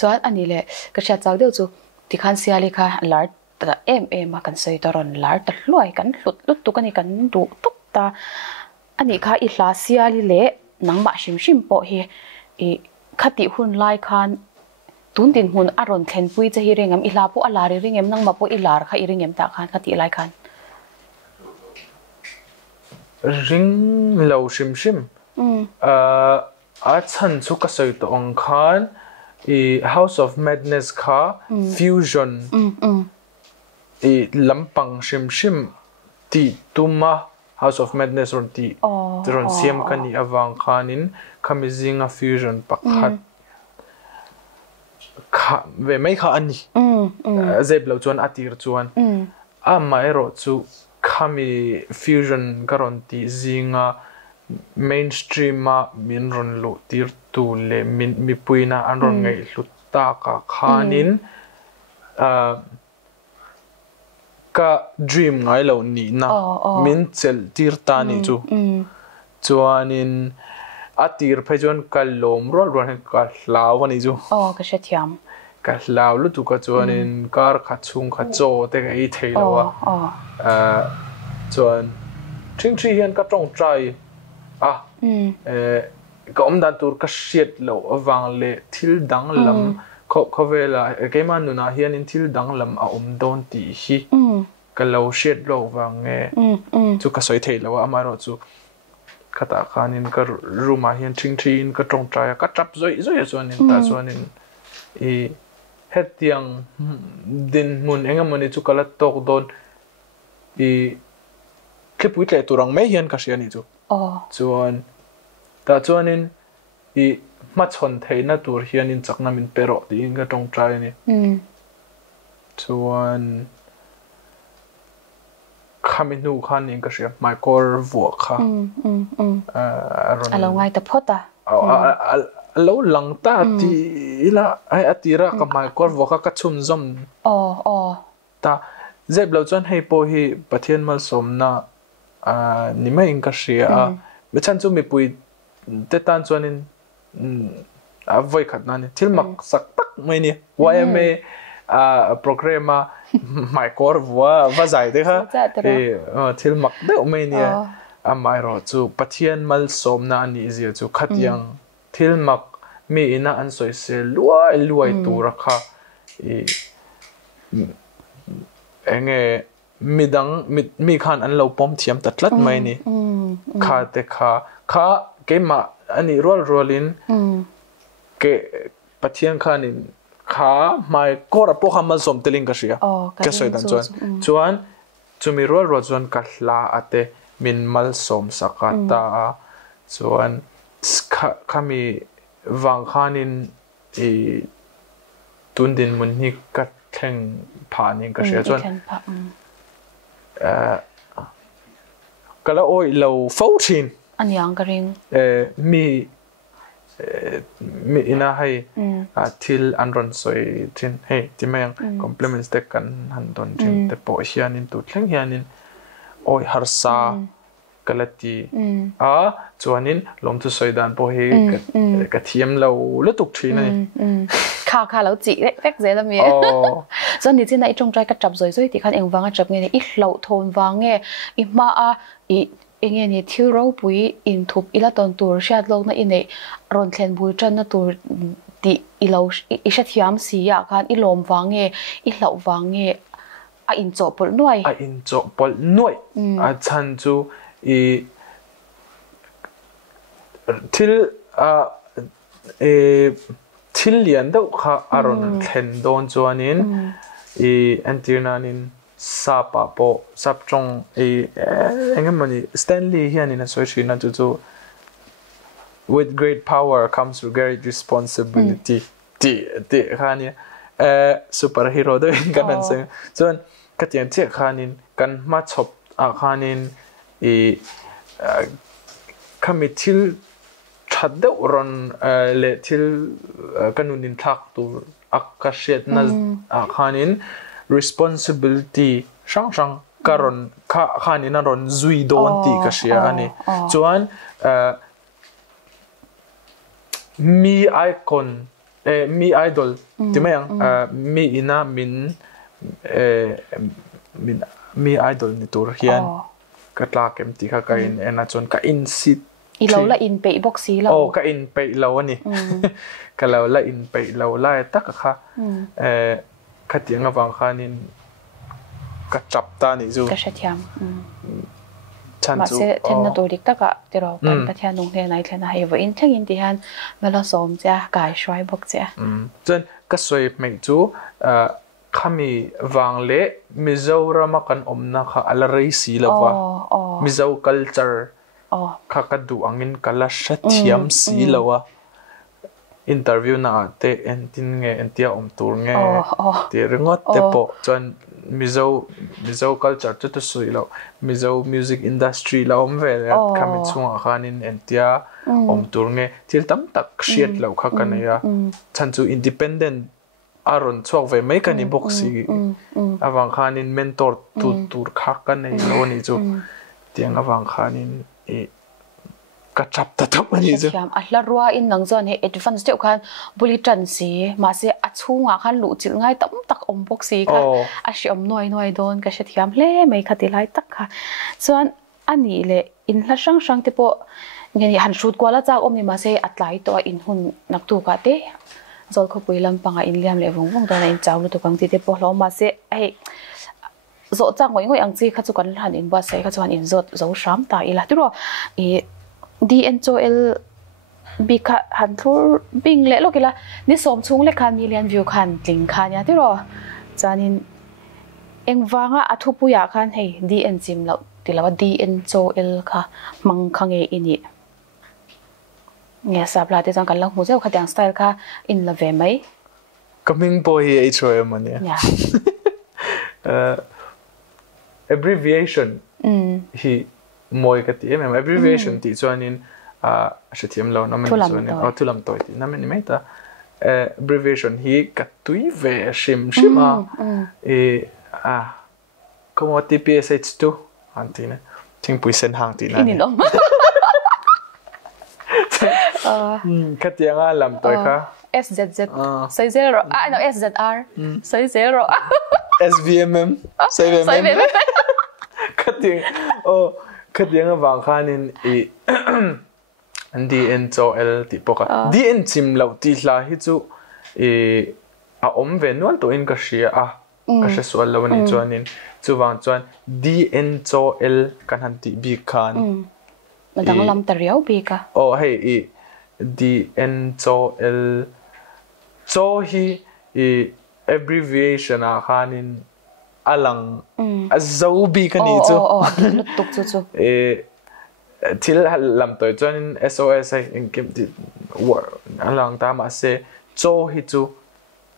chuan ani le ka sha chak deu chu ti khan sia li kha lar ta em kan sei toron lar ta hluai kan lut tu kan kan du tuk ta ani kha I hla sia li le nangma shim po hi I khati hun lai khan tun tin hun aron thlen pui cha hi rengam I hla po ala ri ringem nangma po I lar kha I ringem ta khan khati lai khan ring lo shim a chan chu ka sei to ong khan I House of Madness kha fusion I lampang shim ti tuma House of Madness ron ti ron siam kani awang khanin kamizinga fusion pakhat kha ve mai kha ani zeblo chuan atir chuan a mai ro chu kami fusion karon ti zinga mainstream ma min ron lo tir tu le min mi puina an ron ngai hluta ka khanin ka dream ngai lo ni na min chel tir ta ni chu chuanin atir phai chuan kalom rol ka hlaw ani chu ka she thiam ka hlaw lu tu ka chuanin kar kha chung kha cho te ka I thei lawa chuan thing hian ka tong trai ka dan tur ka hriat lo awang le thil dang lam kho vela keima nuna hian in thil dang lam a don ti hi ka lo hriat lo wange chu ka soi thei lo amaro chu khata khanin ka ruma hian thing ka tong trai ka trap zoi chuanin ta chuanin I hetiang din mun engamani chu kala tok don I khepui tle turang mai hian ka hriani chu chuan ta chuanin I ma chon theina tur hianin chakna min pero ti in ka tong trai ni chuan khaminu khan in ka hria Hmaikawr vuak kha alo ngai ta phota alo lang ta ti ila ai atira ka Hmaikawr vuak ka chum zom ta zeblo chuan hei po hi pathian mal somna nima in ka hria bechan chu mi pui te tan chuanin voi khatna ni thilmak sak tak mai ni YMA programa Hmaikawr wa zai de kha thilmak de mai ni amai ro chu pathian mal somna ni zia chu khatyang thilmak mi ina an soi se luai tur kha enge midang mi khan an lo pom thiam tatlat mai ni kha te kha ke ma ani rolin ke pathian khanin kha Hmaikawr po khamal som teling ka ria ka soi dan chuan chumi rol chuan ka hla ate min mal som sakata chuan khami wang khanin tundin mun hi ka thleng phanin ka ria chuan kala oi lo fo thin anyang ka ring mi ina hai thil anron soi thin hey timang compliments te kan han don thin te po hianin tu thleng hianin oi harsa kalati chuanin lom tu soi dan po hi ka thiam lo lutuk thina ni kha lo chi vek ze da mi zon ni chin ai trong trai ka chap zoi ti khan eng wanga chap nge I hlo thon wange I ma I enge ni thil ro pui in thup ila ton tur shat lok na ine ron thlen bui tran na tur ti ilo I sha thiam si ya khan I lom wange I hlau wange a in cho pol nuai a chan chu I thil thil lian do kha aron thlen don chuanin I antinanin sapa po sapchong engamani Stanley hianin a soi thina chu with great power comes with great responsibility ti khani superhero do in kan sen chuan katian che khanin kan ma chop a khanin committee thad ron le thil kanunin thak tu akashet na khanin responsibility shang karon khanin ron zui don ti ka sia ani chuan mi icon mi idol ti mai ang mi ina mi idol ni tur hian ka tla kem ti kha ka in ena chon ka in sit i lo la in pe box si lo ka in pe lo ani ka lo la in pe lo la ta ka kha ka ti nga wang khanin ka chap ta ni zu ka shathiam ma se then na to dik ta ka ti ro kan ta thia nung he nai thena hai vo in thang in ti han mala som cha kai shwai bok cha chen ka soi mai chu khami wangle Mizoram kan omna kha alarai si lawa Mizo culture kha ka du angin kala shathiam si lawa interview na te entin nge entia tur nge te ringot te po chon Mizo culture tu sui lo Mizo music industry la vel khami chunga khanin entia tur nge til tam tak shiat lo kha kanaya chan chu independent aron chok ve mai kani boxi awang khanin mentor tur kha kanai lo ni chu tiang awang khanin e ka chap ta top ani chu thiam a hla ruwa in nang zon he advance te khan bulletin si ma se a chunga khan lu chil ngai tam tak om boxi kha a shiom noi don ka she thiam hle mai khati lai tak kha chuan ani le in hla sang te po ngeni han shoot kwala cha om ni ma se atlai to in hun nak tu ka te zol kho puilam panga in liam le vong da in chaw tu kang ti te po lo ma se ai zo chang ngoi ang chi kha chu kan han in ba se kha chuan in zot zo sham ta ila tu ro e DNCOL bika han thur bing le lokila ni som chung le khan million view khan tling khan ya ti ro chanin engwanga athu pu ya khan hei DN chim lo tilawa DNCOL kha mang khange ini nghe sắp lại thì trong cái lòng hồ sơ khá tiếng style khá in là về mấy coming boy ấy chơi mà nè abbreviation hi moi cái tiếng em abbreviation thì cho nên sẽ thêm lâu nó mình cho nên thu làm tội thì nó mình mấy ta abbreviation hi cái túi về sim como TPSH2 anh tí nè chính bùi sen hàng tí nè cái tiếng làm tội khá SZZ say zero no SZR say zero SVMM say VMM cái tiếng vàng khan in DNCOL tipo ka DN chim lo ti hla hi chu om ve nual to in ka shia ka she sual lo ni chuanin chu wang chuan DNCOL kan han ti bi khan madang lam tariau bi ka hey DNCOL so hi abbreviation a khanin alang azobi kani chu tuk chu til lam toy chuan SOS ai inkim ti alang ta ma se cho hi chu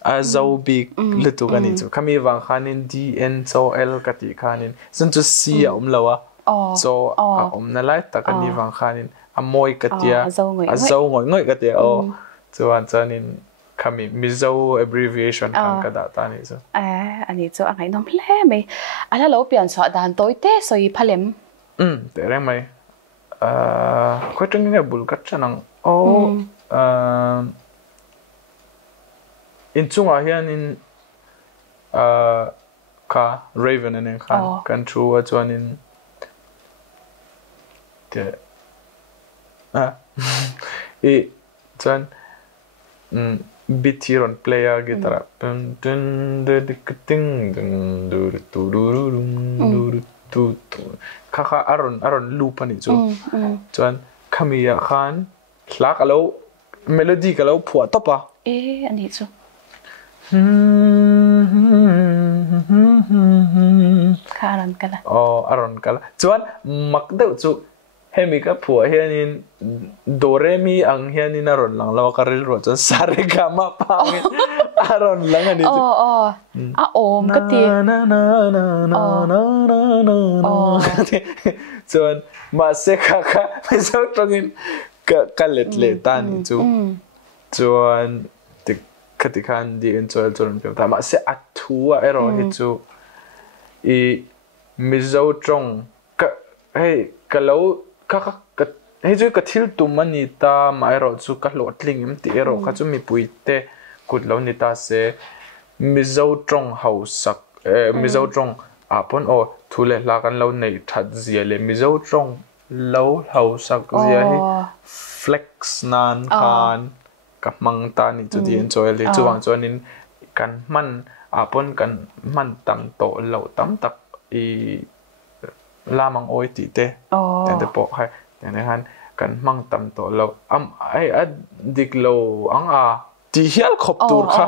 azobi litu kani chu khami wang khanin DNCOL kati khanin sun chu si lawa so na lai ta kani wang khanin amoi katia azo ngoi katia chuan chanin khami Mizo abbreviation kan ka da ta ni chu ani chu angai nom hle me ala lo pian chwa dan toy te soi phalem te re mai khoi tang nge bul kat chanang in chunga hian in ka raven anen khan kan thu a chuan in te chuan bitiron player guitar dun dun ding du kha aron loop ani chu chuan khamia khan thlak alo melody ka lo phua topa ani chu aron kala chuan mak deuh chu hemi ka phua hianin do re mi ang hianin aron lang lawa ka ril ro chuan sa re ga ma pangin aron lang ani chu om ka ti chuan ma se kha me so tongin ka let le tan chu chuan ti khati khan di en chol chon pe ta ma se athua ero hi chu Mizo trong ka hey kalau ka hei chu ka thil tum ani ta mai ro chu ka lo tling em ti ero kha chu mi pui te kut lo ni ta se mizo trong hau sak mizo trong apon o thule la kan lo nei that zia le mizo trong lo hau sak zia hi flex nan khan ka mang ta ni chu di enjoy le chu wang chuan in kan man apon kan man tam to lo tam tak i la mang oi ti te te po hai ne han kan mang tam to lo ai dik lo ang a ti hial khop tur kha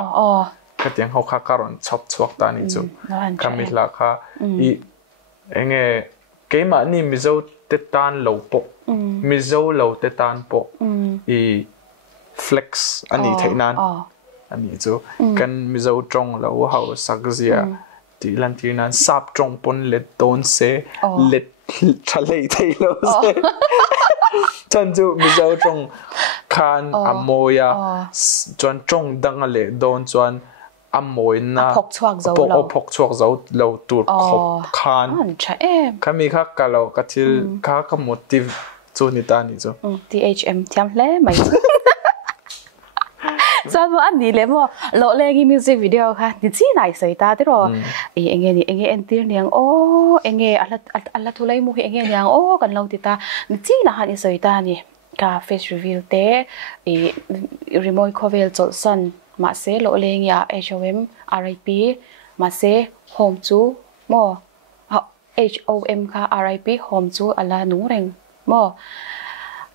ka tiang ho kha karon chop chuak ta ni chu kamila kha i enge keima ni mizo te tan lo po mizo lo te tan po i flex ani thainan ani chu kan mizo trong lo hau sakzia ti lan ti nan sap trong pon let don se let thalei thei lo se chan chu mizo trong khan amoya chuan trong dang le don chuan amoy na phok chuak zo lo tur khop khan kami kha kalo kathil kha ka motive chu ni ta ni chu THM thiam hle mai cho nó ăn đi lấy mà lộ lên cái music video ha thì chỉ này sợi ta thế rồi anh nghe anh tiếng nhàng ô anh nghe Allah thu lấy mua anh nghe nhàng ô cần lâu thì ta chỉ là hạt sợi ta nè cả face review thế remote cover chọn sân mà sẽ lộ lên ya HOM RIP mà sẽ home chú mò HOM ka RIP home chú Allah nung reng mò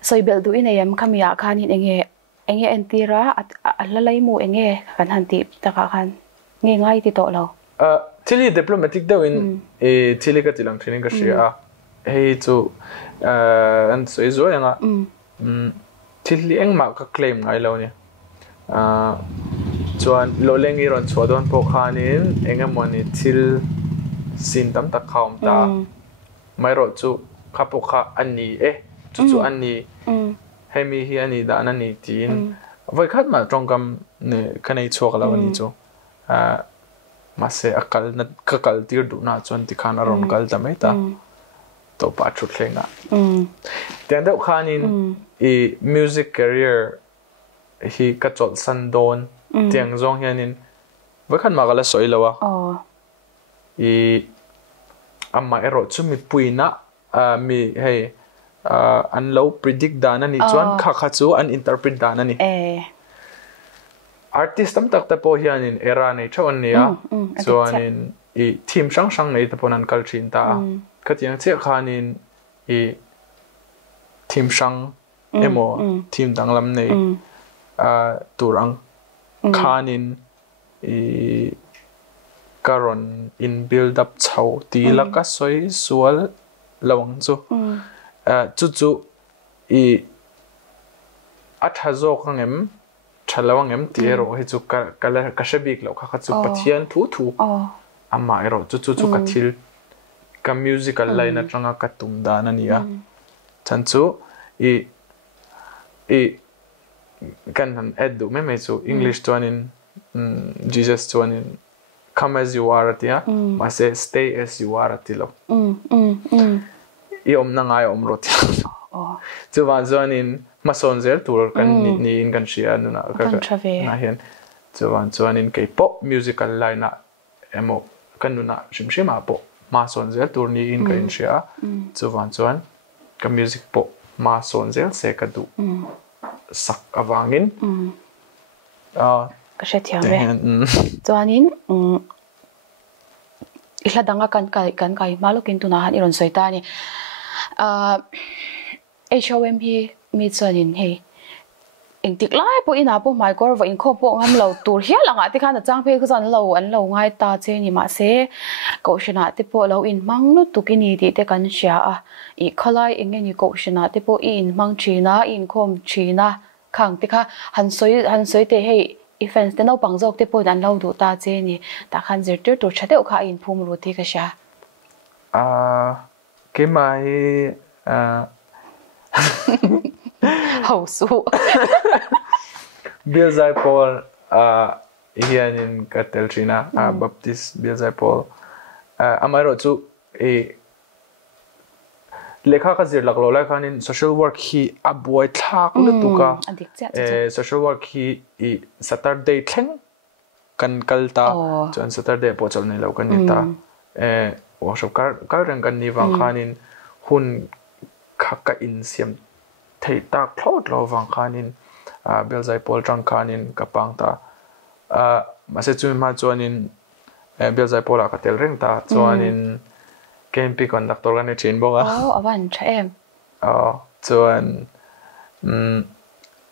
sợi bel đuôi này em kami ya khan anh nghe entira alalay mo enge kan hanti taka kan nghe ngay ti to lo chili diplomatic daw in chili ka tilang training ka siya hey chu an so izo nga chili eng ma ka claim ngai lo ni chuan lo lengi ron chhodon po khanin enga moni chil sin tam tak khawm ta mai ro chu khapo kha ani chu ani hemi hi ani da na ni tin voi khat ma trong kam ne kanai chok la ni chu ma se akal na ka kal tir du na chon ti khana ron kal ta mai ta to pa thu thlenga ten da khanin I music career hi ka chol san don tiang zong hianin voi khat ma gala soi lawa I amma ero chu mi puina mi hey an low predict dana ni chuan kha chu an interpret dana ni artist tam tak ta po hianin era nei thon nia chuanin I team sang nei ta ponan kal thin ta khatiang che khanin I team sang emo team danglam nei turang khanin I karon in build up chau ti laka soi sual lawang chu chu I athazo kangem thalawangem tiero he chu kala kashabik lo kha chu pathian thu amma ero chu ka thil ka musical line atanga ka tumda na nia chanchu I kan han edu me chu English chuanin Jesus chuanin come as you are atia ma say stay as you are atilo I na ngai roti chu van zonin mason zel tur kan ni in kan sia nuna ka na hian chu van zonin ke pop musical line emo kan nuna shimshima po mason zel tur ni in kan sia chu van zon ka music pop mason zel se ka du sak awangin ka she thiam re chuanin ihladanga kan kai malukin tuna han iron soita ni HOM hi mi chuanin hei engtik lai po ina po Hmaikawr vo in kho po ngam lo tur hial anga ti khan chang phe khuzan lo an lo ngai ta che ni ma se ko shina te po lo in mang nu tukini ti te kan sia I khalai enge ni ko shina te po in mang china in khom china khang ti kha han soi te hei ifens te no pangjok te po dan lo du ta che ni ta khan zir tur tur chhateu kha in phum ru ti ka sia ke mai hậu su Bill Zai Paul hianin Kateltrina Baptist Bill Zai Paul amaro chu lekha ka zir lak lo lai khanin social work hi abuai thak lu tuka social work hi I Saturday thleng kan kalta chuan Saturday po chal nei lo kan ni ta workshop kar rang kan ni wang khanin hun khaka in siam thei tak thlot lo wang khanin belzai pol tang khanin kapang ta mase chu ma chuanin belzai pola ka tel reng ta chuanin camping conductor kan ni chin boka awan tha em chuan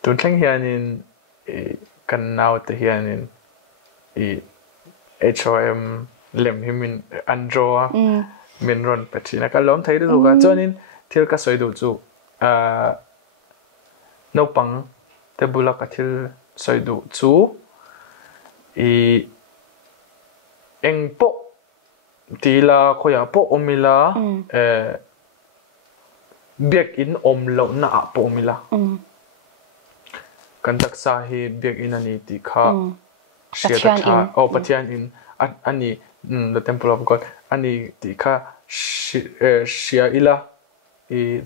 tun thleng hianin kan nau te hianin HOM lem himin andro min ron pachina ka lom thai du ka chuanin thil ka soi du chu no pang te bula ka thil soi du chu eng po tila khoya po omila biak in om lo na po omila kan taksa hi biak in ani ti kha Pathian in ani the temple of God ani ti kha shia ila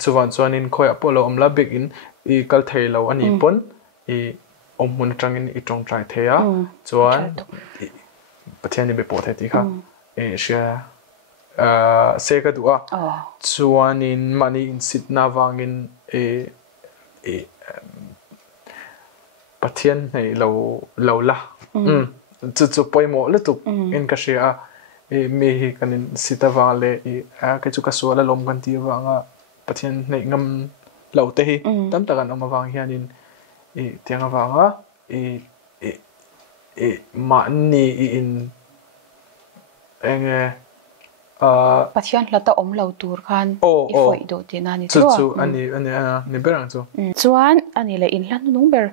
chuwan chuanin khoya po lo omla biak in kal thei lo ani pon om mun tangin I tong trai theya chuan Pathian ni be po the ti kha shia se ka duwa chuanin mani in sit na wangin Pathian nei lo la chu poimo le tu in ka shia me hi kanin sita wale ka chu ka suala lom kan ti wanga Pathian nei ngam lo te hi tam ta kan oma wang hianin tianga wanga ma ni in enge Pathian lata om lo tur khan I foi do ti na ni chu ani ni berang chu chuan ani le in hlan nung ber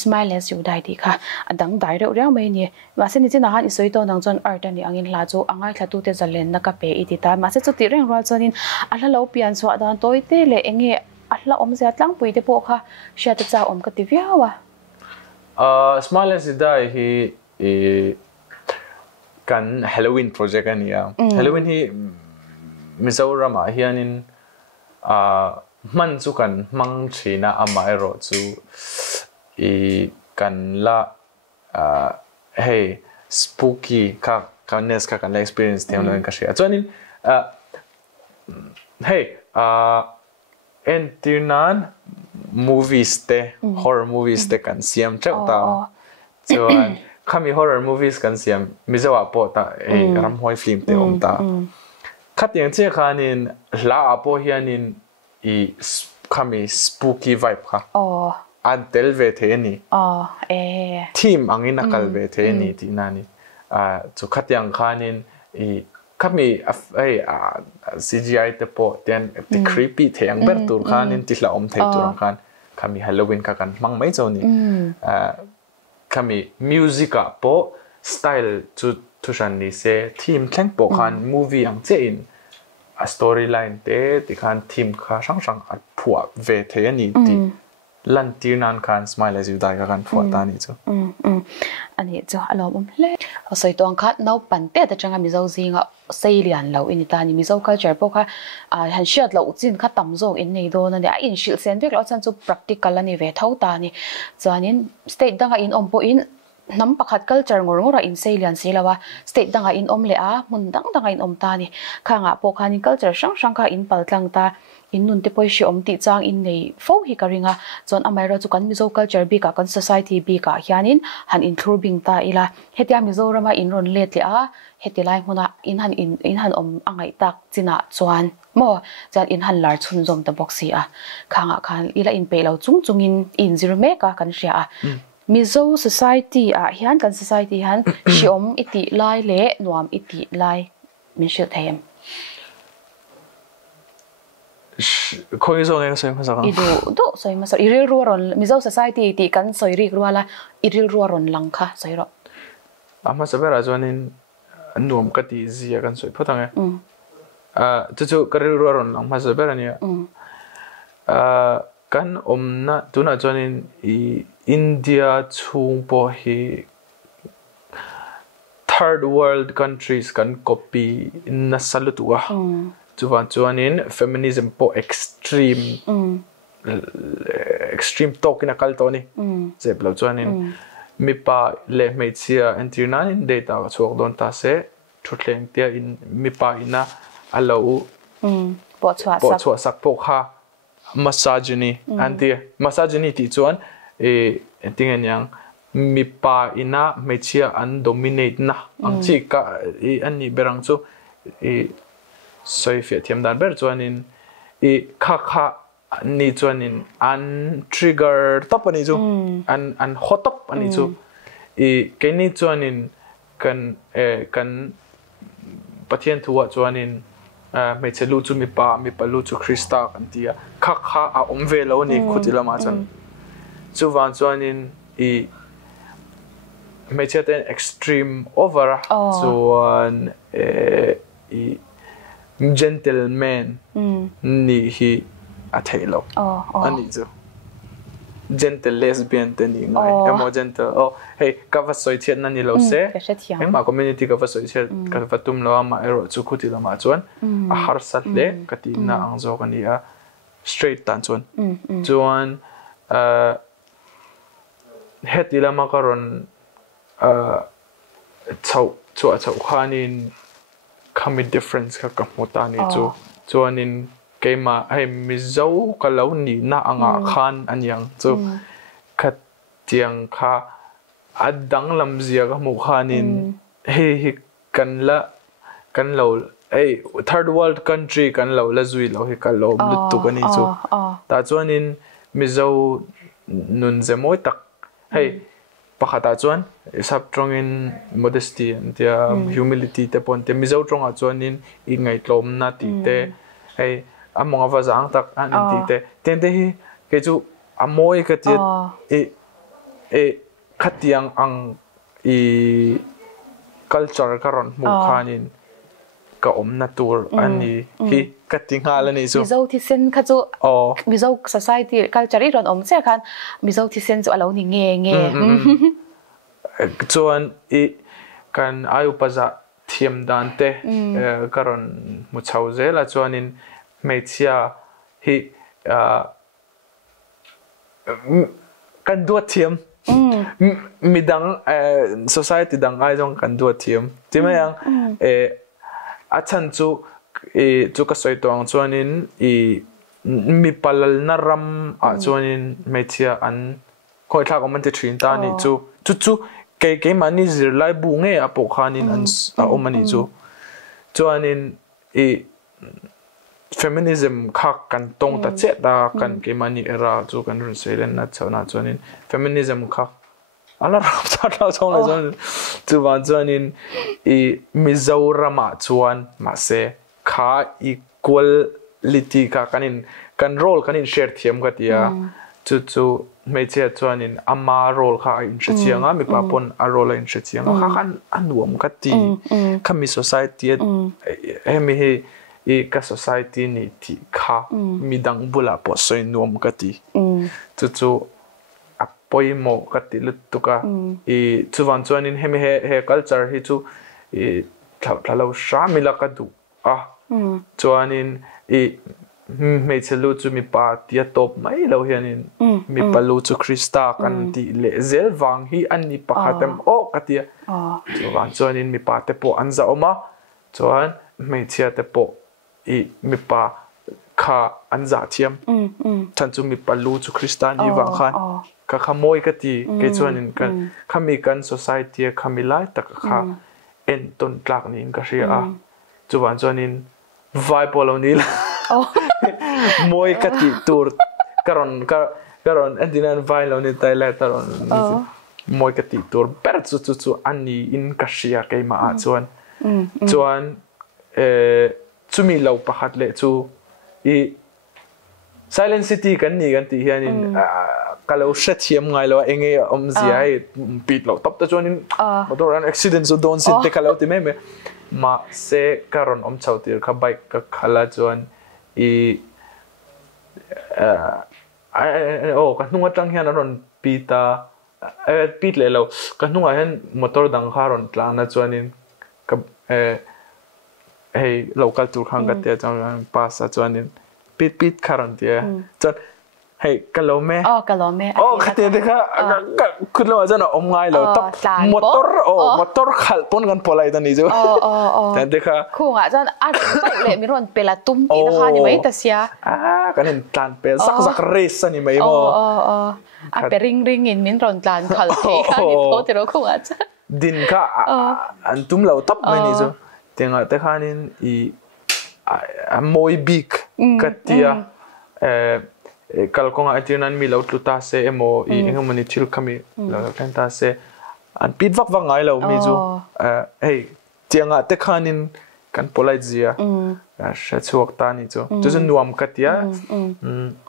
smile as you dai ti kha adang dai reu reu mai ni ma se ni china han isoi to nang chon art ani angin la chu angai thla tu te zalen na ka pe I ti ta ma se chu ti reng ro chonin ala lo pian so adan toi te le enge ala om se atlang pui te po kha sha ta cha om ka ti viawa smile as you dai hi kan Halloween project ania Halloween hi Mizoram a hianin man chu kan mang thina amai ro chu kan la hey spooky ka nes ka kan experience them lo ka share chuanin hey entinan movies te horror movies te kan siam chau ta chuan khami horror movies kan siam mizawa po ta ram hoi film te om ta khatiang che khanin la apo hianin khami spooky vibe kha antel ve the ni team angin akal ve the ni ti nani chu khatiang khanin khami CGI te po ten the creepy theng ber tur khanin ti hla om thei tur khan khami Halloween ka kan mang mai choni kami music po style to shan ni se theme thleng po khan movie ang che in a storyline te ti khan theme kha sang at phua ve the ani ti lan ti nan khan smile as you die ka kan phua ta ni chu ani chu alom hle soi tong khat no pan te ta changa mizo zinga sei lian lo in ta ni mizo culture po kha han shiat lo chin kha tam zo in nei do na ne in shil sen vek lo chan chu practical ani ve thau ta ni chanin state danga in om po in nam pakhat culture ngor in sei lian silawa state danga in om le a mun danga in om ta ni khanga po khani culture sang kha in paltlang ta in nun te poi shi om ti chang in nei fo hi ka ringa chon amai ro chu kan mizo culture bi ka kan society bi ka hianin han including ta ila hetia mizo rama in ron let le a hetilai huna in han om angai tak china chuan mo chan in han lar chhun zom ta boxi a khanga khan ila in pe lo chungin in zir me ka kan ria a mizo society a hian kan society han shiom iti lai le nuam iti lai min shil them 거기서 내가 소임 하자가 이도 소임 하자 일일 루어론 미zo society ti kan soiri ruala iril ruaron langkha soiro 아마 서베라 저는 누엄 까티 지야 간 소이 포당에 저저 거릴 루어론 랑마 서베라니야 간 엄나 두나 저는 이 인디아 총보히 third world countries kan copy na salutua chuan in feminism po extreme extreme talk in a kal to ni zep lo chuan in mi pa le meichia entirna in data chuak don ta se thutleng tia in mi pa ina alo po chua sak po kha misogyny anti misogyny ti chuan ting yang mi pa ina meichia an dominate na ang chi ka an ni berang chu soi fe thiam dan ber chuan in kha ni chuan in an trigger top ani chu an hot up ani chu ke ni chuan in kan pathian thuwa chuan in meiche lu chu mi pa lu chu krista kan tia kha a omve lo ni khutila ma chan chu wan chuan in meiche ten extreme over chuan gentleman ni hi a thailo ani chu gentle lesbian te ni ngai emo gentle hey ka va soi thiat na ni lo se ma community ka va soi thiat ka va tum lo ma ero chu khuti lo ma chuan a har sat le ka ti na ang zo ka ni a straight tan chuan chuan heti la ma karon chau khanin commit difference ka kamuta ni chu chuan in keima ai mizo kalau ni na anga khan anyang chu khat tiang kha adang lamzia ka mu khanin he kan lo third world country kan lo la zui lo he kan lo lutu kan ni chu ta chuan in mizo nun zemoi tak hey pakhata chuan sab trong in modesty and humility te ponte mizo trong a chuan in I ngai tlom na ti te hey among of us ang tak an ti te hi ke chu amoi ka ti khatiang ang culture karon mu khanin ka na tur ani hi katinga la ni chu mizo thi sen kha chu mizo society culture ron che khan mizo thi sen chu alo ni nge chuan kan ayu paza thiam dan te karon mu chau zela chuan in meichia hi kan duat thiam midang society dang ai jong kan duat thiam timayang a chan chu chu ka soi tong chuan in mi palal na ram a chuan in meichia an khoi thak om te thin ta ni chu ke mani zir lai bu nge a po khanin an omani chu chuan in feminism khak kan tong ta che da kan ke mani era chu kan run selen na chona chuan in feminism khak ala rap cha ta chong le chuan chu wan chuan in mizorama chuan ma se kha equality ka kan role kanin share thiam ka tia chu meiche chuan in ama role kha in chianga mi pa pon a role in chianga kha kan anuam ka ti khami society hemi hi ka society ni ti kha midang bula po soi nuam ka ti chu apoi mo ka ti lutuka chuwan chuan in hemi he culture hi chu thalo shamila ka du chuan in meiche lu chu mi pa tia top mai lo hianin mi pa lu chu krista kan ti le zel wang hi ani pakhatem ka tia chuan chuan in mi pa te po anza oma chuan meichia te po mi pa kha anza thiam chan chu mi pa lu chu krista ni wang khan ka khamoi ka ti ke chuan in kan khami kan society khami lai tak kha en ton tlak ni ka ria chuan chuan in vai polonil moi ka ti tur karon endinan vai lo ni taila taron moi ka ti tur per chu ani in ka ria ke ma chuan chumi lo pakhat le chu silent city kan ti hianin kalo shet hiam ngai lo enge zia ai pit lo top ta chuanin motor an accident so don sit te kalo ti me ma se karon chautir kha bike ka khala chuan ka hnunga tang hian ron pita pit le lo ka hnunga hian motor dang kha ron tlang na chuanin ka hey local tur khang ka te chang pasa chuanin pit kharan te chat hey kalome khate de kha khutlo jana omngai lo tap motor khal pon gan polai ta ni jo tan de kha khunga jan le mi ron pela tum ti na kha ni mai ta sia kanin tlan pe sak race ni mai mo pe ring in min ron tlan khal te kha ni to te ro khunga cha din kha an tum lo tap mai ni jo tenga te khanin a moi big katia kalkonga atinan mi lo tluta se emo I engmani thil khami la kanta se an pit vak ngai lo mi ju hey tianga te khanin kan polai zia sha chuak ta ni chu chu nuam katia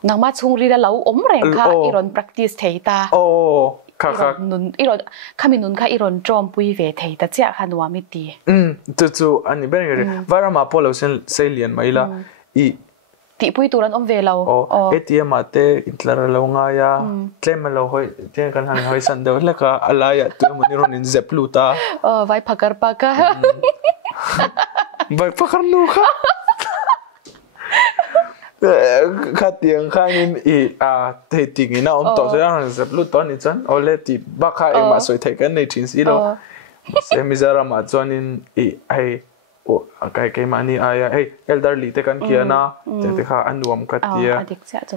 nangma chungri da lo om reng kha iron practice theita kha nun iron khami nun kha iron trom pui ve theita cha kha nuami ti chu ani berengere varama polo selian maila I ti pui turan om ve lo ATM ate intlar lo nga ya tlem lo hoi tian kan han hoi san do laka alaya tu mani ron in zepluta vai phakar pa ka vai phakar nu kha khatiang khanin te ting ina om to se ran zepluta ni chan ole ti ba kha e ma soi thai kan nei thin si lo se mizara ma chonin ai kai mani aya hey elderly te kan kiana te kha anuam katia adik cha cho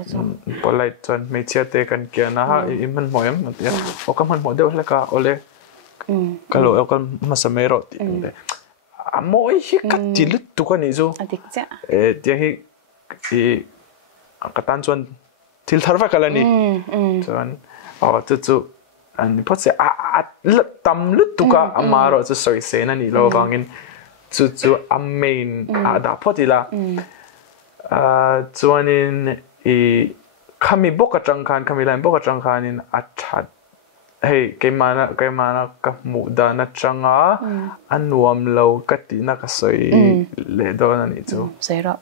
polite chon me chia te kan kiana ha iman moyam tia o kam han model la ka ole kalo o kan masamero ti de amoi hi katil tu kan izo adik cha tia hi katan chon til tharwa kalani chon chu an potse tam lut tu ka amaro chu soi se na ni lo bangin chu amain da potila chuanin khami boka changkhan khami lain boka changkhan in athat hey keimana ka mu da na changa anuam lo katina ka soi le do na ni chu zero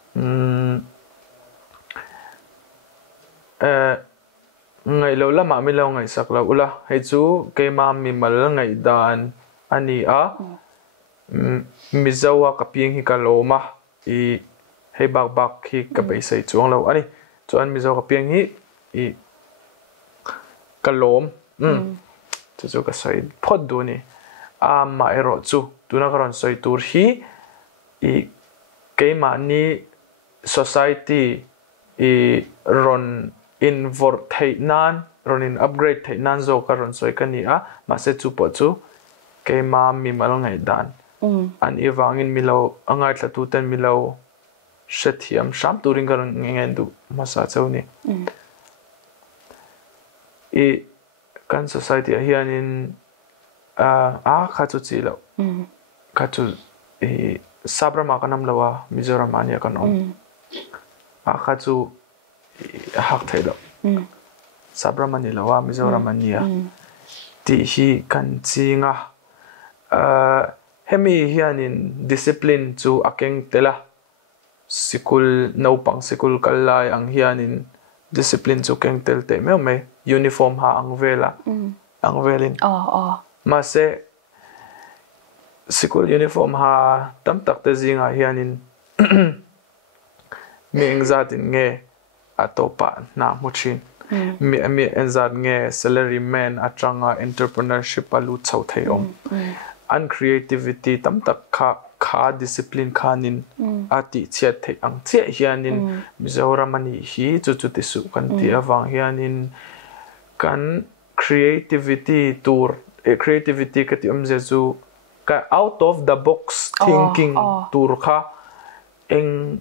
ngai lo lama mi lo ngai sak lo ula hei chu keima mi mal ngai dan ani mizawa kaping hi kaloma hei bak hi ka beisai chuang lo ani chuan mizawa kaping hi kalom chu ka sai phot du ni ma ero chu tuna karon soi tur hi keima ni society ron inward theinan ron in upgrade theinan zo karon soi kania ma se chu po chu keima mi mal ngai dan an iwangin milo angai thlatu ten milo shethiam sham turing karon ngen du masa chawni kan society hianin kha chu chi lo kha chu sabrama kanam lawa mizoram ania kan om kha chu hak thailo sabramani lawa mizoram ania ti hi kan chinga hemi hianin discipline chu akeng tela sikul naupang sikul kalai ang hianin discipline chu keng tel te me uniform ha ang vela ang velin ma se sikul uniform ha tam tak te zinga hianin mi engzatin nge atopa na muchin mi enzat nge salary man atanga entrepreneurship alu chau thei om an creativity tam tak kha discipline khanin ati chiat thei ang che hianin mizoram ani hi chu ti su kan ti awang hianin kan creativity tur creativity ka ti omje chu ka out of the box thinking tur kha eng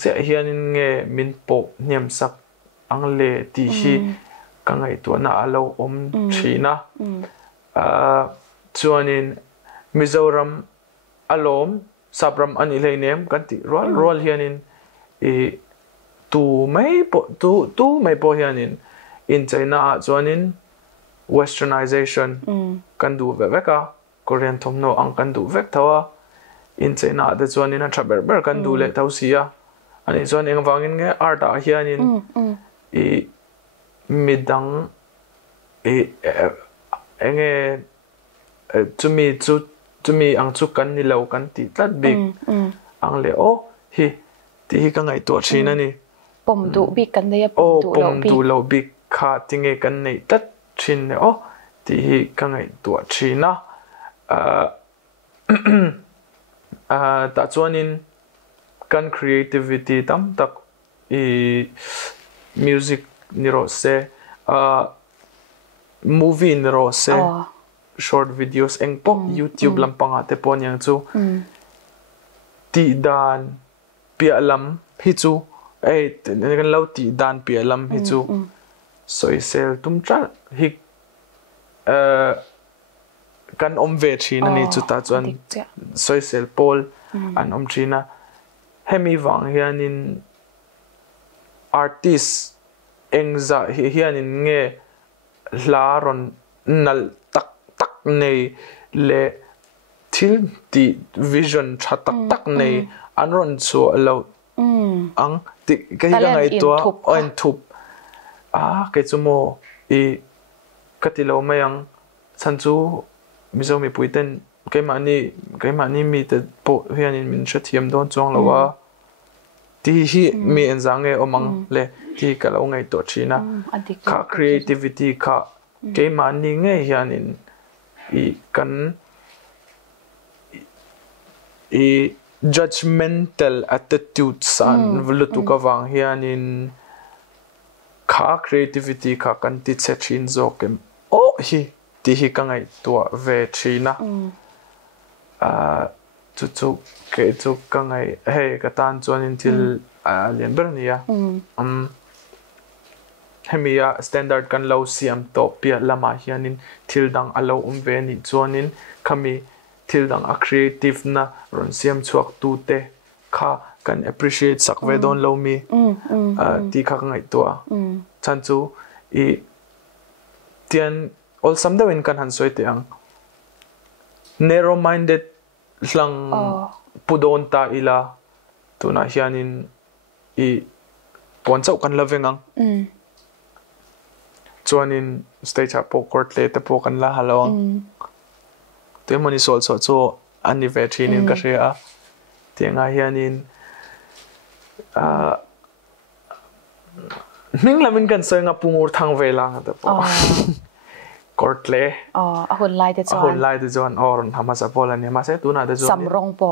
che hianin nge min po niam sak ang le ti hi ka ngai to na alo om thina chuanin Mizoram alom sabram ani leinem kanti rol hianin tu mai po hianin in China chuanin westernization kan du veka Korean thomno ang kan du vek thawa in China de chuanin a thaber kan du le thausia ani chuan engwangin nge arta hianin midang enge to me ang chu kan ni lo kan ti tlat big ang le o hi ti hi ka ngai to china ni pom du bi kan le pom du lo bi kha tinge kan nei tat chin le o ti hi ka ngai to china ta chuanin kan creativity tam tak i music ni ro se movie ni ro se short videos eng po YouTube lampanga te pon yang chu ti dan pia lam hi chu kan lo ti dan pia lam hi chu soi sel tum tra hi kan ve china ni chu ta chuan soi sel pol an china hemi wang hianin artist engza hianin nge laron nal tak nei le thil ti vision tha tak nei anron chu alo ang ti ka hi ngai to on thup ke chu mo I katilo mayang sanchu mizo mi puiten kai mani mi te po hianin min shathiam don chong lawa ti hi mi enzange omang le ti ka lo ngai to china ka creativity ka kai mani nge hianin I kan I judgmental attitude san vlutu ka wang hianin ka creativity ka kan ti chin zo kem hi ti hi ka ngai to ve china chu ke chu ka ngai he ka tan chuan in til lian ber nia hemia standard kan lo siam to pia lama hianin thil dang alo ve ni chuanin khami thil dang a creative na ron siam chuak tu te kha kan appreciate sakve don lo mi ti kha ngai to chan chu I tian ol samdawin kan han soi te ang narrow minded lang pudon ta ila tuna hianin I ponchau kan lavengang chuanin stage up court le te po kan la halawang te moni sol so chu ani ve thinin ka ria tianga hianin ming lamin kan soinga pungur thang velang ta po court le a hun lai te chuan or hmasa polan ni hmasa tu na de zo samrong po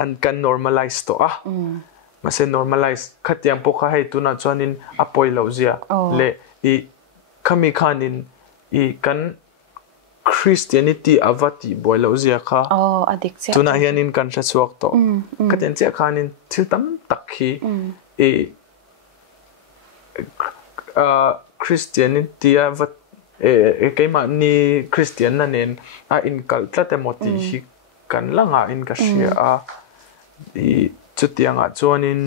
an kan normalize to mase normalize khatiam po kha hei tu na chuanin apoi lo zia le I khami khanin I kan Christianity avati boilo zia kha addiction tuna hianin kan sha chuak to katen che khanin thil tam tak hi Christianity avat keima ni Christian na nen a in kaltlate moti hi kan langa in ka shia I chutianga chuanin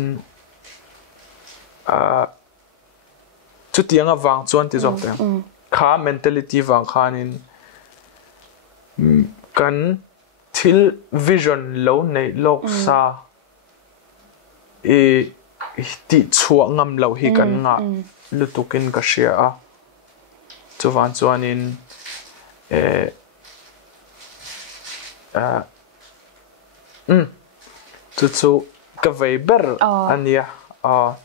chutianga wang chuan ti zok te kha mentality wang khanin kan thil vision lo nei lok sa ti chuak ngam lo hi kan nga lutukin ka shia chuwan chuanin chu ka veiber ania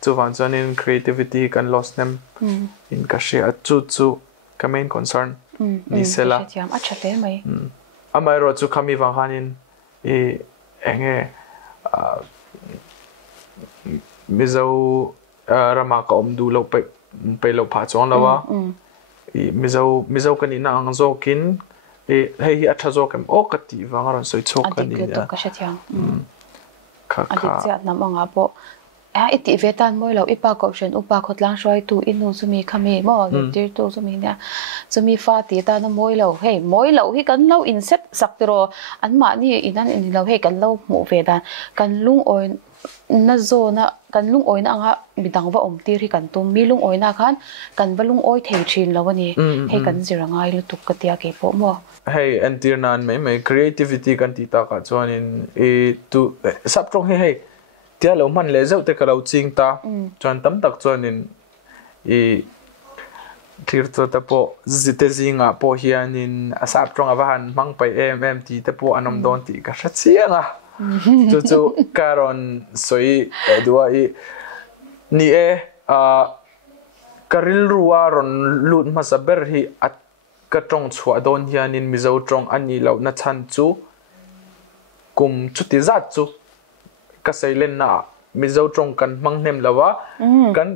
chuwan chuanin creativity kan lost them in ka shia chu ka main concern ni sela achate mai amai ro chu khami wang hanin enge mizo rama ka om du lo pe lo pha chong lawa mizo kani na ang zo kin hei atha zo kem okati wang ron soi chok kani ka shathiam kha adikcha namanga po iti vetan moi lo ipa ko shen upa khotlang shoi tu inu sumi khami mo tir tu sumi na sumi fa ti ta na moi lo hey moi lo hi kan lo inset saktiro an ma ni inan in lo he kan lo mu ve dan kan lung oi na zo na kan lung oi na anga bidang wa om tir hi kan tum mi lung oi na khan kan balung oi thei thin lo ni he kan zirangai lu tuk katia ke po mo hey antir nan me creativity kan ti ta ka chuanin tu saptong he tia lo man le zau te ka lo ching ta chuan tam tak chuanin clear to ta po zite zinga po hianin asap trong awahan mang pai ti te po anom don ti ka hra chianga chu karon soi dua I ni karil ruwa ron lut masaber hi at ka tong chua don hianin mizo tong ani lo na chan chu kum chuti zat chu ka sailen na mizo tong kan mangnem lawa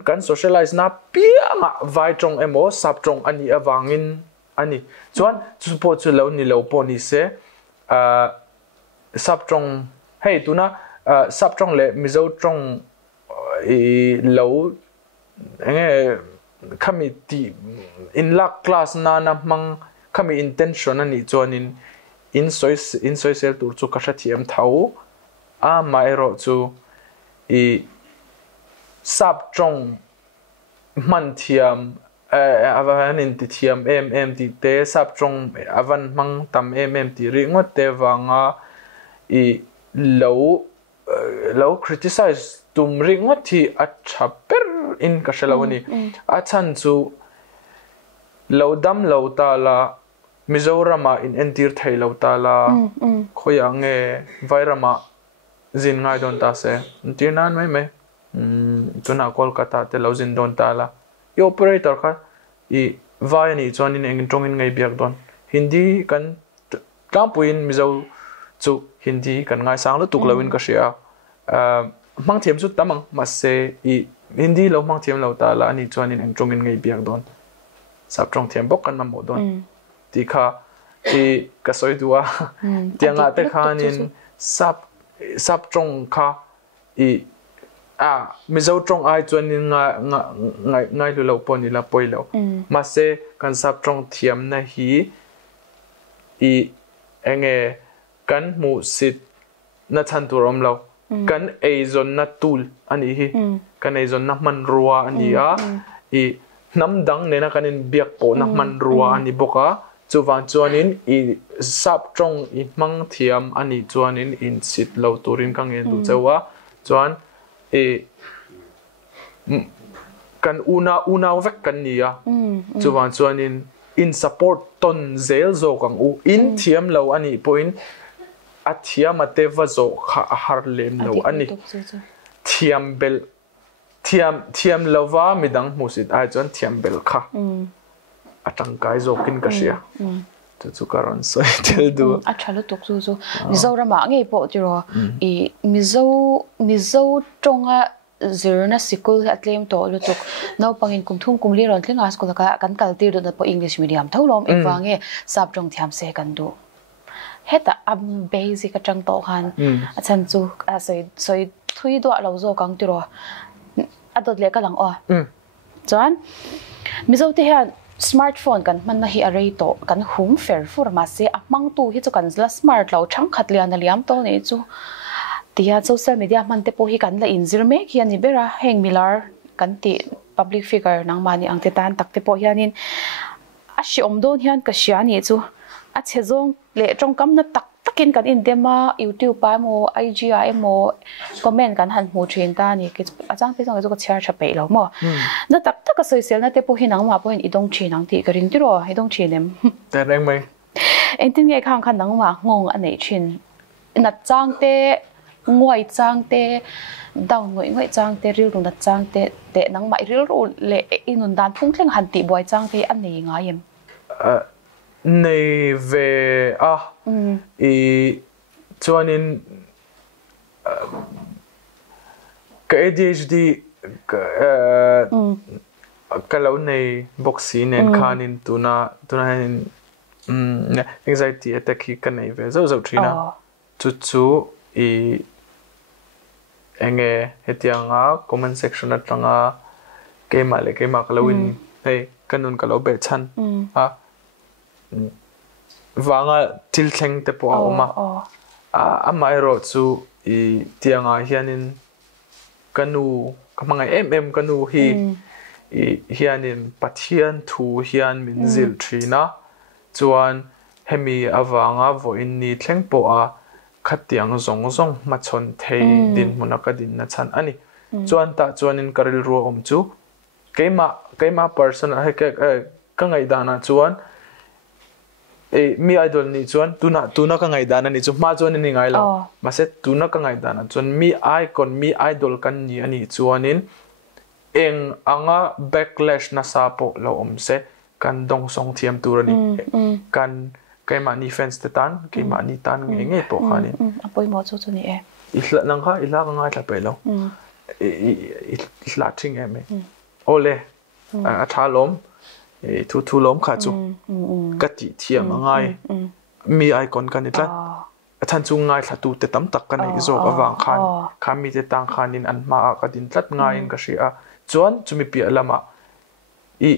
kan socialize na pianga vai tong emo sap tong ani awangin ani chuan chu po chu lo ni lo po ni se sap tong hey tuna sap tong le mizo tong I lo enge kami ti in la class na mang kami intention ani chuanin in soi sel tur chu ka thiam thau a mairo chu I sap tong man thiam avan in ti thiam ti te sap tong avan mang tam ti ri ngot te wanga I lo criticize tum ri ngot thi a chaper in ka shalawani a chan chu lo dam lo ta la Mizorama in entir thai lo ta la khoya nge vairama zin ngai don ta se tinan mai tuna Kolkata te lo zin don ta la I operator kha I vai ni chuanin engin tongin ngai biak don Hindi kan kampuin mizo chu Hindi kan ngai sang lo tuklawin ka sia mang thiam chu tamang masse I Hindi lo mang thiam lo ta la ani chuanin eng tongin ngai biak don sap tong thiam bok kan ma mo don ti kha I ka soi dua tianga te khanin sap tong kha I mizo tong ai chuanin ngai lu lo pon ni la poilo masse kan sap tong thiam na hi I enge kan mu sit na chan turom lo kan zon na tul ani hi kan zon na man ruwa ani I nam dang ne na kanin biak po na man ruwa ani boka chuwan chuanin I sap tong I mang thiam ani chuanin in sit lo turin kang en du chawa chuan kan una vek kan nia chuwan chuanin in support ton zel zo kang in thiam lo ani point a thiam ate va zo kha har lem lo ani thiam bel thiam lova midang musit ai chuan thiam bel kha atang kai zo kin ka sia chu karon soi tel du a thalo tok chu Mizorama nge po tiro I mizo tonga zirna sikul atlem to lu tuk no pangin kumthum kumli ron thlinga school ka kan kaltir do po English medium tholom engwange sap tong thiam se kan du heta basic atang to khan achan chu soi thui do lo zo kang tiro adot le ka lang chuan mizo te hian smartphone kan man na hi array to kan hum fer furma se amang tu hi chu kan la smart lo thang khat lian aliam to ne chu tia social media man te po hi kan la inzir me hi ani bera heng milar kan ti public figure nang mani ang te tan tak te po hianin a shi om don hian ka sia ni chu a chezong le tong kam na tak takin kan in dema YouTube pa mo IG mo comment kan han mu thin ta ni ki achang pe song ka share cha pe lo mo na tak tak ka social na te po hinang ma po hin idong chi nang ti ka ring ti ro idong chi nem te reng mai en tin nge khang khan nang ma ngong anei chin na chang te ngoi chang te daw ngoi chang te ril rung na chang te nang mai ril ru le inun dan phung thleng han ti boy chang te an nei nga yem nei ve chuanin ka ADHD ka lo nei boxi nen khanin tuna hin anxiety attack hi ka nei ve zo trina chu enge hetianga comment section atanga kema kalawin hey kanun kalo be chan wanga tiltheng te po oma mai ro chu tianga hianin kanu kamanga kanu hi hianin pathian thu hian min zil thina chuan hemi awanga voin ni thleng po khatiang zong ma chon thei din munaka din na chan ani chuanin karil ro om chu keima person ka ngai dana chuan mi idol ni chuan tuna ka ngai dan ani chu ma chuan ni ngai lo ma se tuna ka ngai dan chuan mi icon mi idol kan ni ani chuanin eng anga backlash na sa po lo se kan dong song thiam tur ani kan kaima ni fans te tan kaima ni tan nge po khani apoi mo chu chu ni e isla nang kha ila ka ngai tla pe lo isla thing em ole a tha lom thu lom kha chu kati thiam ngai mi icon kan itla athan chu ngai thla tu te tam tak kan ei zo awang khan khami te tang khanin an ma ka din tlat ngai in ka ria chuan chumi pi alama I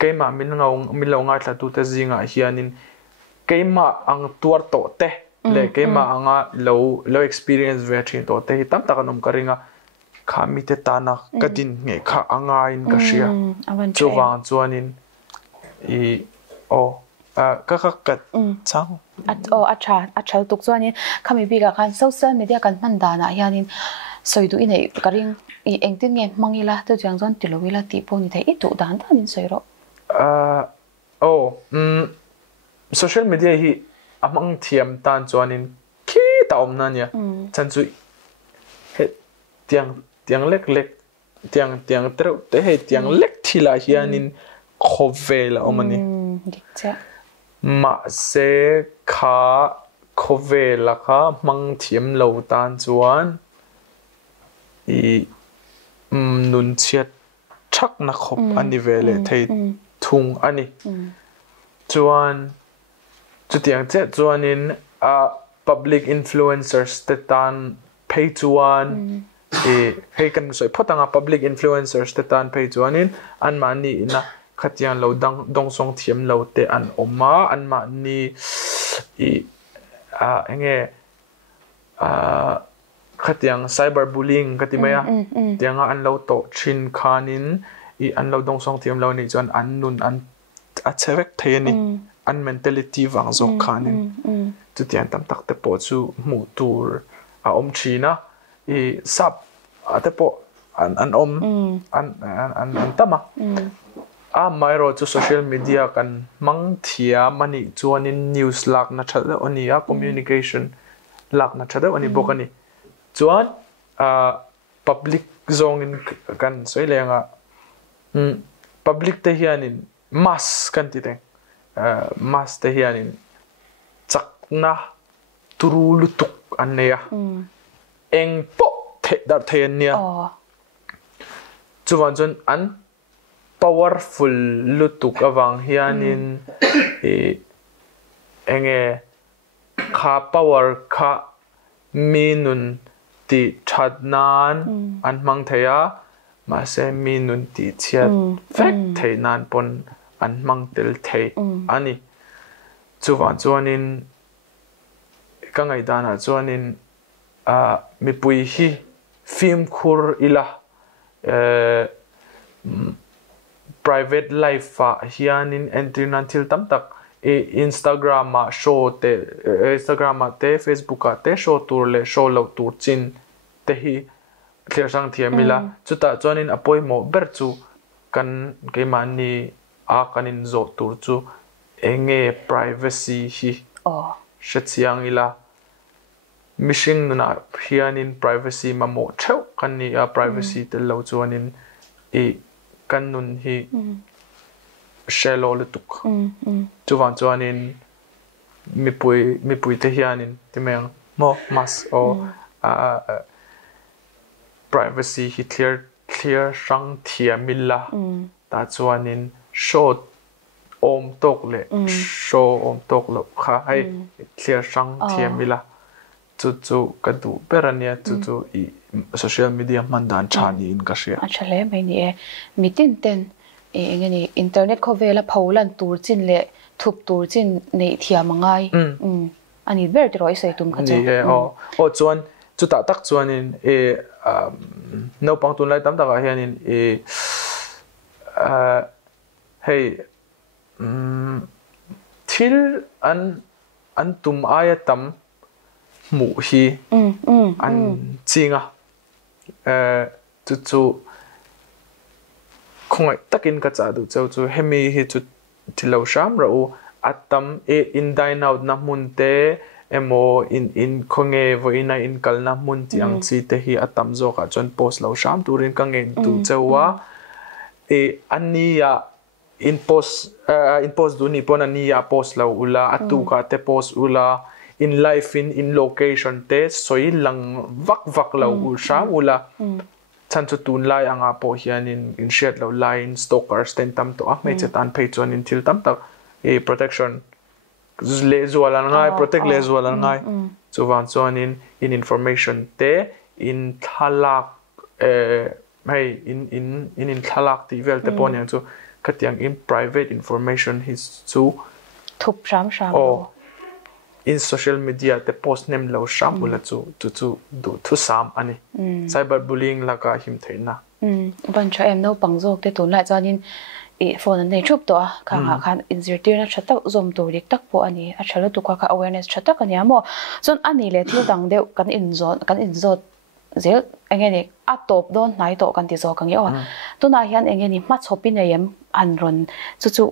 keima min ngau min lo ngai thla tu te zinga hianin keima ang tuar to te le keima anga lo experience ve thin to te tam tak anom ka ringa khami te tana ka din nge kha anga in ka ria chuwang chuanin ka chang achal tuk chuanin khami bi ka khan social media kan man dana hianin soidu inei karing engtin nge mangila to chang zon tilowila ti poni thei tu dan dan in soiro social media hi amang thiam tan chuanin ki taom na nia chan chu he tiang lek tiang tro te he tiang lek thila hianin khovela omani ma se kha khovela kha mang thiam lo tan chuan nun chiat thak na khop ani vele thei thung ani chuan chu tiang che chuanin public influencers te tan pay chuan hei kan soi photanga public influencers te tan pay chuanin an mani ina khatiang lo dong song thiam lo te an oma an mani enge khatiang cyberbullying katimaya tianga an lo to thin khanin an lo dong song thiam lo ni chuan an nun an a chevek theni an mentality wang zo khanin chu tiang tam tak te po chu mu tur a om thina sap ate po an om an tama mairo chu social media kan mang thia mani chuanin news lak na thada onia communication lak na thada oni bokani chuan public zone in kan soilenga public te hianin mass kan ti teng mass te hianin chakna turulutuk anneya eng po the dar the nia chuan chun an powerful lutuk awang hianin enge kha power kha minun ti thadnan an mang theya ma se minun ti chiat fek theinan pon an mang tel thei ani chuanin ka ngai dana chuanin mi pui hi film khur ila private life fa hianin entry until tam tak Instagram ma show te Instagram ma te Facebook a te show tur le show lo tur chin te hi clear sang thiamila chuta chuanin apoi mo ber chu kan ke mani a kanin zo tur chu enge privacy hi shachiang ila mishing na hianin privacy ma mo theu kan ni a privacy te lo chuanin kan nun hi shallow lutuk chuanin mi pui te hianin timeng mo mas o privacy hi clear sang thiamilla ta chuanin show om tok le show om tok lo kha ai clear sang thiamilla chu kadu perania chu I social media mandan chani in ka sia achale mai ni e mitin ten engani internet khovela pholan tur chin le thup tur chin nei thiamangai ani ver ti roi sei tum kha ni chuan chu ta tak chuanin no pang tun lai tam taka hianin hey thil an tum aya tam mu hi an chinga chu khongai takin ka cha du chu hemi hi chu thilo sham ro atam in dine out na munte emo in khonge voina in kalna mun ti ang chi te hi atam zo ka chon post lo sham turin ka nge tu chewa ania in post du ni pon ania post lo ula atu ka te post ula in life in location te soi lang vak lo u sha ula chan chu tun lai anga po hian in shed lo line stalkers ten tam to a me che tan phei chon in thil tam tak protection le zuala ngai protect le zuala ngai chuwan chuan in information te in thalak hey in thalak ti vel te pon yang chu khatiang in private information his chu thup sham in social media te post name lo sham ula chu du thu sam ani cyber bullying la ka him theina ban cha em no pangjok te tun lai chanin phone nei thup to khan inzirtir na thatak zom to rik tak po ani a thala tu ka awareness thatak ani amo chon ani le thil dang deu kan inzot zel engeni a top don nai to kan ti zo kang yo tuna hian engeni ma chopi nei em anron chu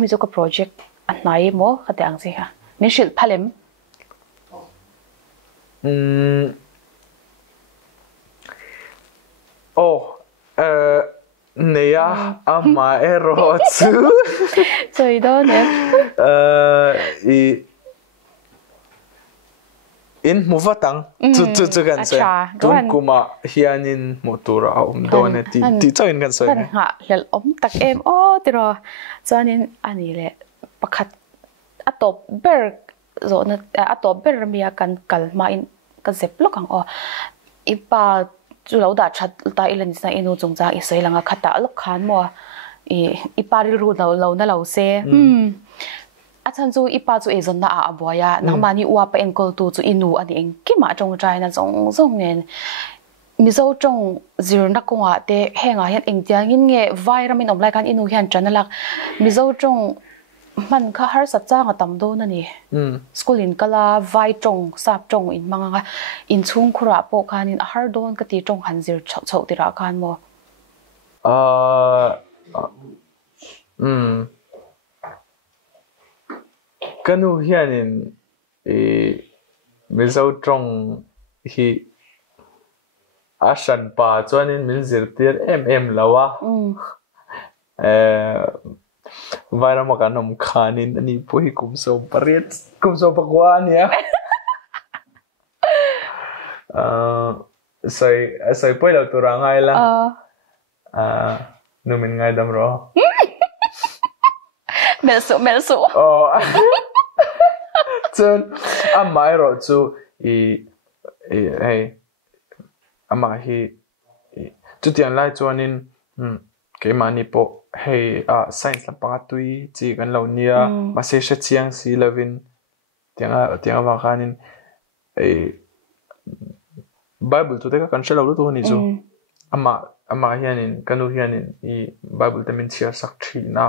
mi zo ka project an nai mo khate ang si ha min shil phalem neya ama ero chu choi do ne in muvatang chu kan se tun kuma hianin motura done ti choin kan se kan ha lel tak em o tiro chanin ani le pakhat atop ber zo na atop ber mi kan kalma in kan zep lokang o ipa chu lo da that ta ilan sa inu chungcha I soilanga khata lok khan mo ipa ri ru lo na lo se achan chu ipa chu ezon na a boya nangmani uwa pa enkol tu chu inu ani eng kima tong trai na zong nen mizo tong zir na konga te henga hian engtiangin nge vitamin omlai kan inu hian chanalak mizo tong man kha har sa changa tam do na ni school in kala vai tong sap tong in manga in chung khura po khan in har don ka ti tong han zir chau ti ra khan mo kanu hianin mizo tong hi ashan pa chuanin min zirtir lawa vaira makanom khanin ani pohi kumso pakwani sai poila turangai la numin ngai dam ro melso chun amai ro chu hey ama hi chu tian lai chuanin ke mani po hey science la pa tui chi kan lo nia ma se sha chiang si lovin tianga wa khanin bible tu te ka kan shelo tu ni chu ama hianin kanu hianin I bible te min chia sak thi na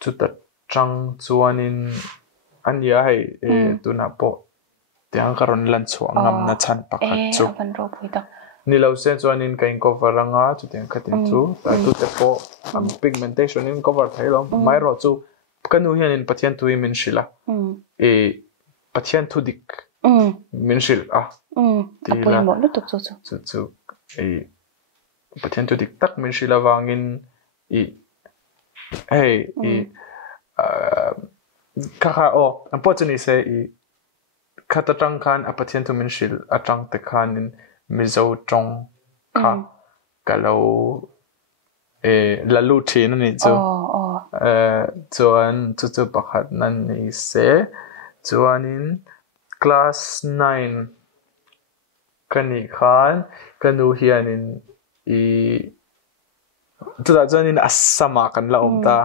chu ta chang chuanin ania hei tu na po tiang karon lan chu ngam na chan pakhat chu ban ro pui tak ni lo sen chuanin kain cover anga chu tiang khatin chu ta tu te po pigmentation in cover thailo mai ro chu kanu hianin pathian tu min shila pathian thu dik min shil apoi mo lu tuk chu pathian thu dik tak min shila wangin hey kaka unfortunately say khatatang khan apathian tu min shil atang te khan in mizo tong kha kalau lalu thin ni chu chuan chu pakhat nan ni se chuanin class 9 kani khan kanu hianin chuta chuanin asama kan la omta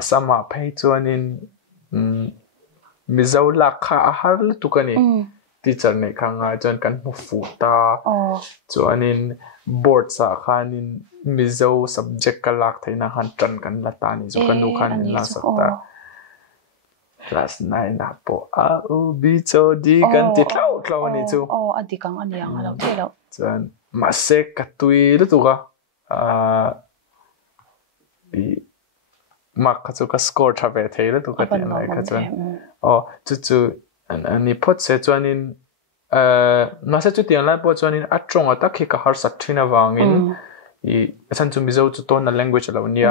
asama phei chuanin mizo la kha har tukani teacher ne khanga chuan kan mu fu ta chuanin board sa khanin mizo subject ka lak thaina han tran kan la ta ni chu kanu khan la sakta class 9 na po u b cho di kan ti tlau ni chu adi kang aniang alo thelo chuan ma se ka tui lu tu ga mặc cái cái score thà về thế là tụ cái tiền này cái chuyện chú anh đi phốt sẽ cho nên mà sẽ chú tiền lại phốt cho nên ở trong ở tất cả har sát thina vàng in ý chúng mình dâu chú tôn là language là unia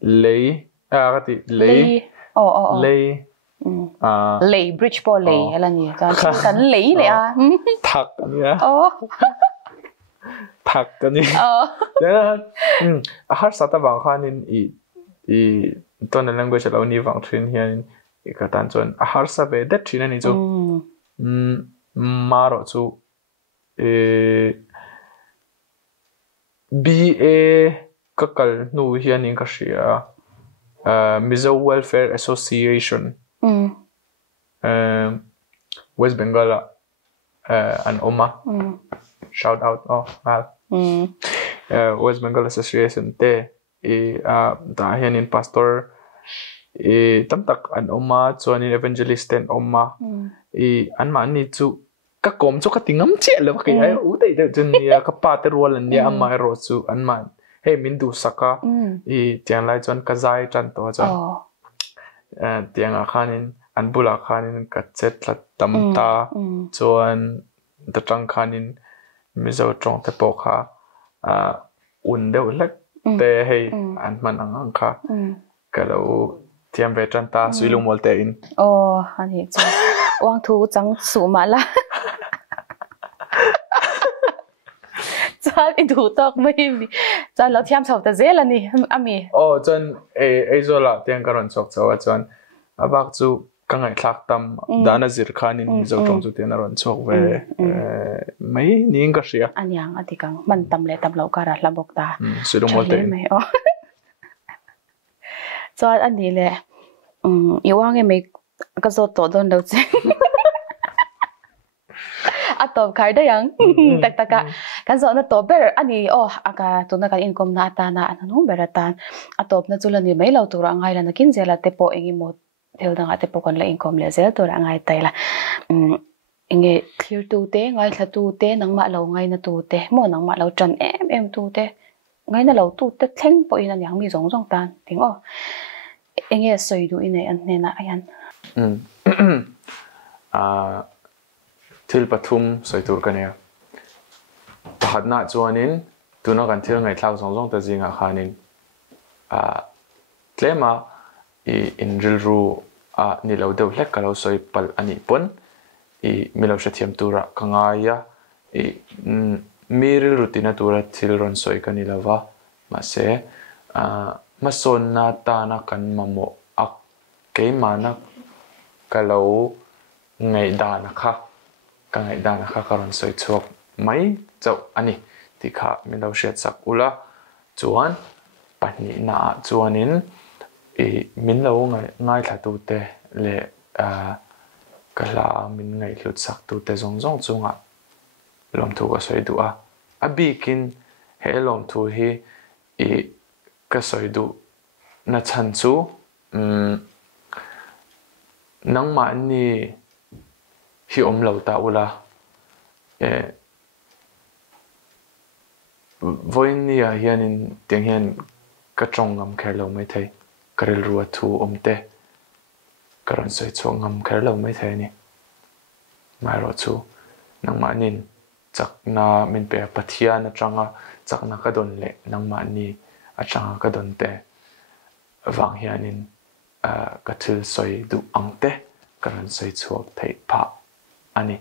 lấy cái gì lấy lấy lấy bridge po lấy hay là gì cái lấy này à thắc nhá thắc cái gì thế là har sát vàng khan in ý tôn là language là unia vàng thrin hiền cái tan chọn har sát về đất thrin này chú mà rồi chú BA kakal nu hian in ka hria Mizo Welfare Association West Bengal an oma shout out West Bengal Association te da hian in pastor tam tak an oma chuan in evangelist ten oma an ma ni chu ka kom chu ka tingam che lo ke ai u dei de jun ya ka pa te rol an ya amai ro chu an man he min du saka tiang lai chuan ka zai chan to cha tiang a khanin an bula khanin ka chet la tam ta chuan ta tang khanin mizo tong te po kha un deuh lek te hei an man ang kha ka lo tiam ve chan ta suilung mol te in ani chu wang thu chang su ma la chan in thu tok mai chan lo thiam chho ta zel ani ami chan zo la tiang karon chok chawa chan abak chu ka ngai thlak tam dana zir khanin zo tong chu tian ron chok ve mai ning ka hria anyang atikang man tam le tam lo ka ra hlabok ta suilung mol te mai chan ani le iwang e mai ka zo to don lo che atop khai da yang tak taka kan zo na to ber ani aka to na kan income na ta na anu beratan atop na chulani mai lo tura ngai la na kin zela te po engi mo thel danga te po kan la income le zel tura ngai taila inge clear tu te ngai thla tu te nangma lo ngai na tu te mo nangma lo chan em tu te ngai na lo tu te thleng po in an yang mi zong zong tan ting enge soi du ine an ne na ayan thil pathum soitur kania pahatna chuanin tuna kan thil ngai thlau zong zong ta jinga khanin tlema in rilru ni lo deuh hlek kalo soi pal ani pon milo shathiam tura kangaya miril rutina tura thil ron soi kani lova ma se mason na ta na kan mamo ak keimana kalo ngai da na kha ka ngai da na kha karon soi chuak mai chau ani tikha milo shet sak ula chuan pani na chuanin min lo ngai thla tu te le kala min ngai hlut sak tu te zong zong chunga lom thu ka soi du a bikin he lom thu hi ka soi du na chan chu nangma ni hi lo ta ula voin ni hianin tiang hian ka tong ngam kher lo mai thei karel ruwa thu omte karon soi chong ngam kher lo mai thei ni mai ro chu nangma nin chakna min pe pathia na tanga chakna ka don le nangma ni achanga ka don te wang hianin ka thil soi du angte karon soi chuak thei pha ani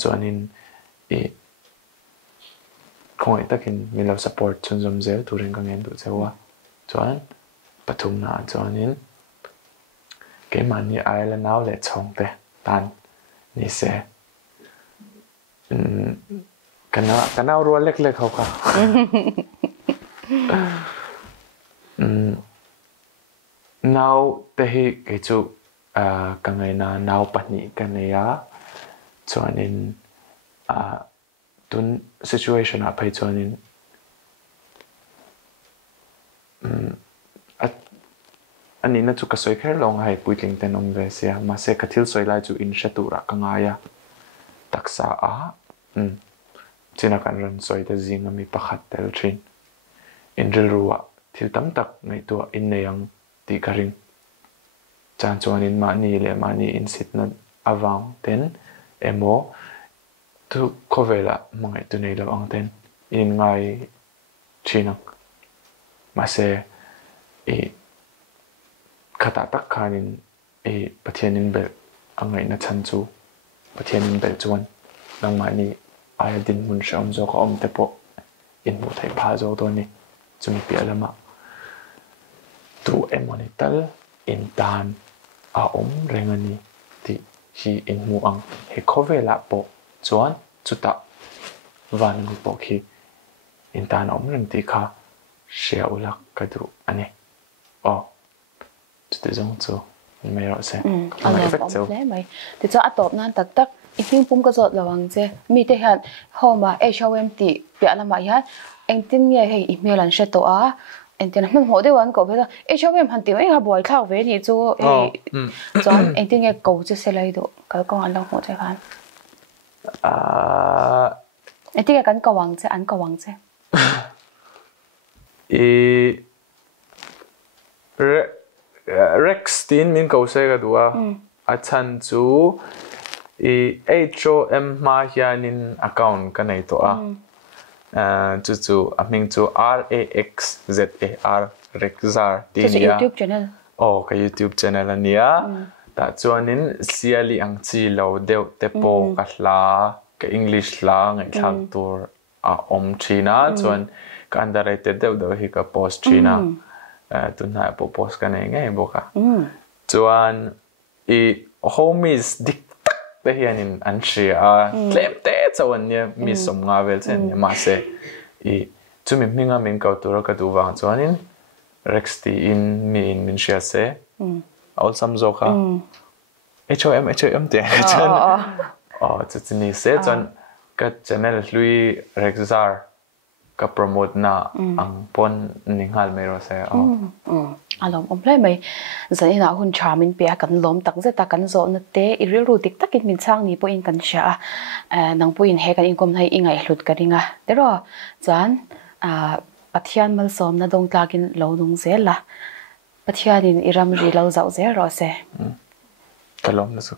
chuanin khoi takin milo support chun zum zel turin ka ngen du chewa chuan pathum na chuanin ke mani aila naw le chong te tan ni se kana ro lek lek ho ka now te hi ke chu ka ngai na naw pani kanaya chuanin tun situation a phei chuanin ani na chu ka soi kher long hai puitling ten om ve sia ma se ka thil soi lai chu in shatura ka ngaya taksa china kan ran soi te zinga mi pakhat tel thin in ril ruwa thil tam tak ngai tu in neyang ti karing chan chuan in mani le mani in sit na awang ten emo tu kovela mangai tu nei lo ang ten in ngai chinang ma se e khata tak khanin e pathianin bel angai na chan chu pathianin bel chuan nang mani aya din mun sham zo ko om te po in mu thai pha zo to ni chumi pi alama tu emonital in tan a om rengani ti hi in mu ang he kovela po chuan chuta van ngu po khi in tan om reng ti kha shia ulak ka du ani chu zong chu mai ro se ana effect chu le mai ti chu atop nan tak tak i ping pum ka zot lawang che mi te han homa HOM ti pi alama ya engtin nge hei email an she to a engtin man ho de wan ko phela HOM han ti mai ha boy thak ve ni chu chon engtin nge ko che se lai do ka ko an long ho che khan engtin kan ka wang che an ka wang che Rex tin min ko se ga duwa a chan chu HOM ma hianin account ka nei to a chu a ming chu RAXZAR Rexar tin ya YouTube channel ka YouTube channel ania ta chuanin siali ang chi lo deuh te po ka hla ka English la ngai thak tur a om china chuan ka underrated deuh hi ka post china tunai po post ka nei ngai boka chuan homies dik te hianin an shia tlem te chawan nia mi som nga vel chen ma se chumi minga min ka tur ka du wang chuanin rex ti in min shia se all sam zo kha HOM te chuan chu ni se chuan ka channel hlui rexar ka promote na ang pon ninghal mai ro se alom om lai mai zani na hun chamin pe kan lom tak ze ta kan zo na te i ril ru tik takin min chang ni po in kan sha nang po in he kan in kom hai ingai hlut ka ringa tero chan pathian mal som na dong tlakin lo nung zela pathian in iram ri lo zau ze ro se kalom na su